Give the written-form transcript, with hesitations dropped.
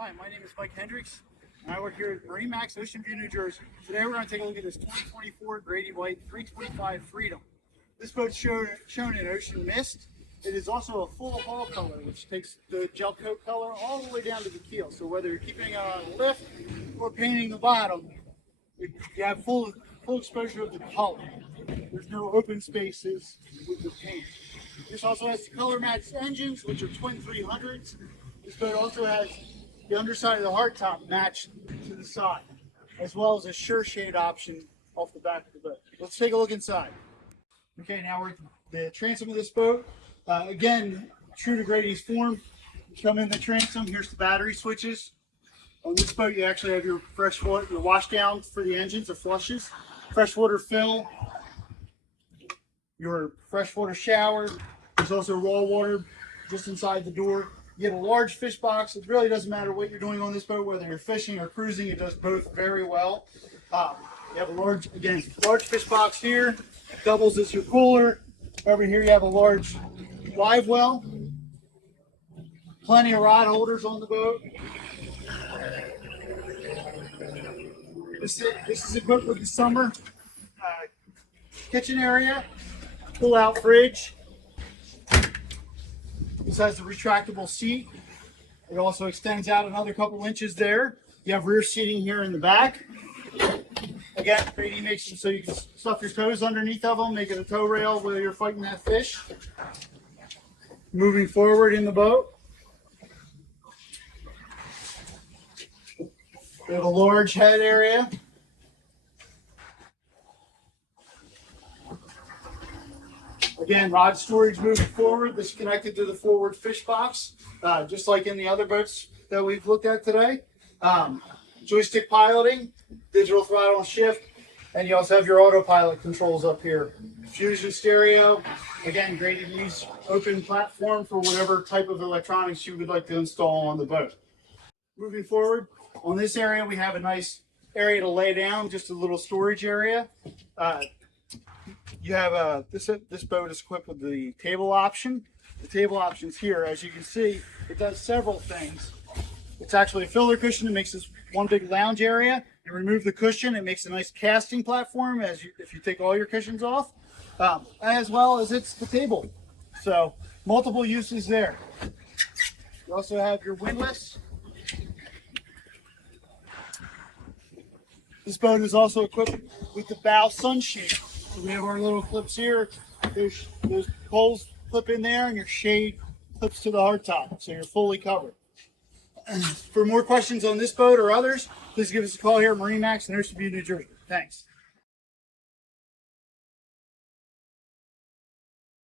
Hi, my name is Mike Hendricks, and I work here at MarineMax, Ocean View, New Jersey. Today we're going to take a look at this 2024 Grady-White 325 Freedom. This boat's shown in ocean mist. It is also a full hull color, which takes the gel coat color all the way down to the keel. So whether you're keeping it on a lift or painting the bottom, you have full exposure of the color. There's no open spaces with the paint. This also has the color matched engines, which are twin 300s. This boat also has the underside of the hardtop matched to the side, as well as a sure shade option off the back of the boat. Let's take a look inside. Okay, now we're at the transom of this boat. Again, true to Grady's form, you come in the transom. Here's the battery switches. On this boat, you actually have your fresh water, your wash down for the engines or flushes, freshwater fill, your freshwater shower. There's also raw water just inside the door. You get a large fish box. It really doesn't matter what you're doing on this boat, whether you're fishing or cruising. It does both very well. You have a large fish box here. Doubles as your cooler. Over here you have a large live well. Plenty of rod holders on the boat. This is equipped with the summer kitchen area, pull-out fridge. This has a retractable seat. It also extends out another couple inches there. You have rear seating here in the back. Again, Grady makes it so you can stuff your toes underneath of them, make it a tow rail where you're fighting that fish. Moving forward in the boat, we have a large head area. Again, rod storage moving forward. This is connected to the forward fish box, just like in the other boats that we've looked at today. Joystick piloting, digital throttle and shift, and you also have your autopilot controls up here. Fusion stereo. Again, Grady use open platform for whatever type of electronics you would like to install on the boat. Moving forward, on this area we have a nice area to lay down, just a little storage area. You have this boat is equipped with the table option. The table options here, as you can see, it does several things. It's actually a filler cushion that makes this one big lounge area. You remove the cushion, it makes a nice casting platform if you take all your cushions off, as well as it's the table. So multiple uses there. You also have your windlass. This boat is also equipped with the bow sunshade. So we have our little clips here. Those poles clip in there and your shade clips to the hardtop. So you're fully covered. For more questions on this boat or others, please give us a call here at MarineMax in Ocean View, New Jersey. Thanks.